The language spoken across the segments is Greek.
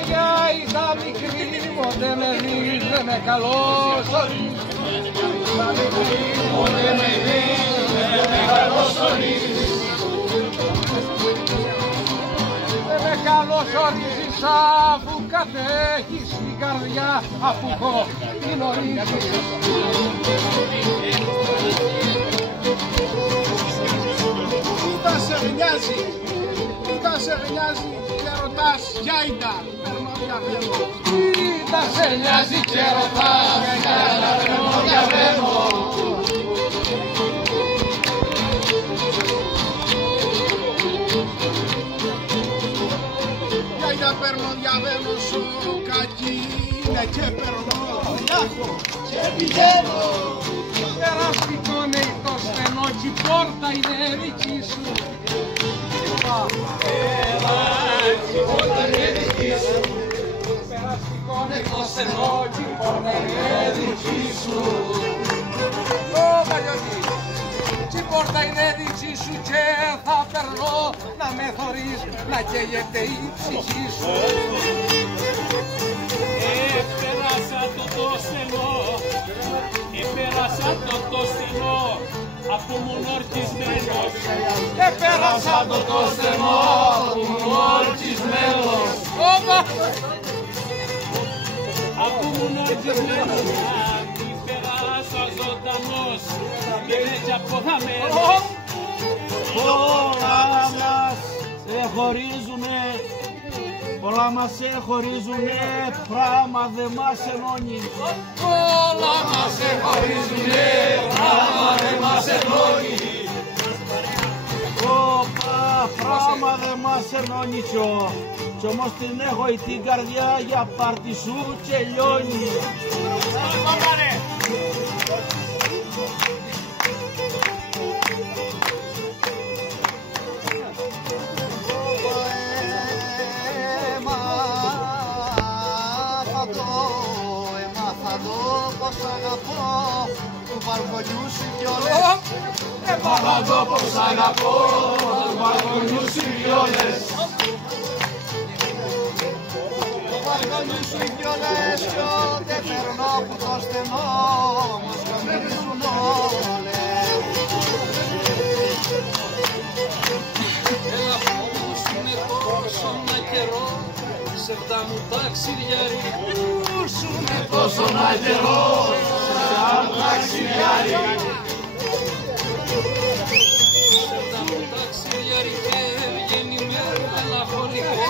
Παγιά ήταν μικρή, ποτέ με δεις, δεν με καλωσορίζεις. Ήταν μικρή, ποτέ με δεις, δεν με καλωσορίζεις. Δεν με καλωσορίζεις αφού κατέχεις την καρδιά, αφού έχω την ορίζεις. Ούτε σε νοιάζει, ούτε σε νοιάζει και ρωτάς ποια ήταν. Παίρνω διαβαίνω. Ούτε σε νοιάζει και ρωτάς ποια ήταν, παίρνω διαβαίνω. Για παίρνω διαβαίνω σου κακή είναι και παίρνω διάχω και πηγαίνω. Περαστικό είναι το στενό κι η πόρτα είναι δική σου. Πόρτα είναι δική σου. Περαστικό είναι το στενό κι η πόρτα είναι δική σου. Ω Μαλιώτη, κι η πόρτα είναι δική σου και θα περνώ να με θωρείς, να καίγεται η ψυχή σου. Πέρασα το στενό, πέρασα το στενό, αφού ήμουν ορκισμένος. Πέρασα το στενό, αφού ήμουν ορκισμένος. Αφού ήμουν ορκισμένος, μη πέρασα ζωντανός, και έτσι αποδαμένος. Πολλά μας χωρίζουνε, πράγμα δε μας ενώνει. Όλα μας χωρίζουνε, πράγμα δε μας ενώνει. Πράγμα δε μας ενώνει κι όμως την έχω την καρδιά για πάρτι σου και λιώνει. Πως αγαπώ του βαλκονιού σου βιόλες. Έμαθα το πως αγαπώ του βαλκονιού σου βιόλες. Του βαλκονιού σου βιόλες κι ό,τι περνώ που το στενό μου σκομίζουν όλες. Έλα φως είναι τόσο να καιρό, σερτά μου ταξιδιάρι. Πούσουνε τόσο να καιρό, σερτά μου ταξιδιάρι. Σερτά μου ταξιδιάρι και βγαίνει με μελαγχολικό,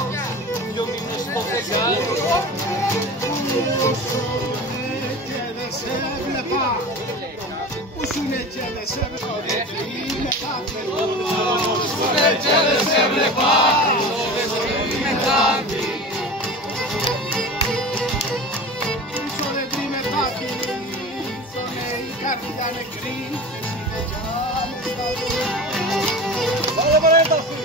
2 μήνες στο φεγγάρι. Πούσουνε και δεν σε βλέπα, πούσουνε και δεν σε βλέπα, είναι τα φεγγάρι. Πούσουνε και δεν σε βλέπα, είναι τα φεγγάρι. καρδιά νεκρή, εσύ δεν κι άλλες θα δω. Πάμε παρένταση!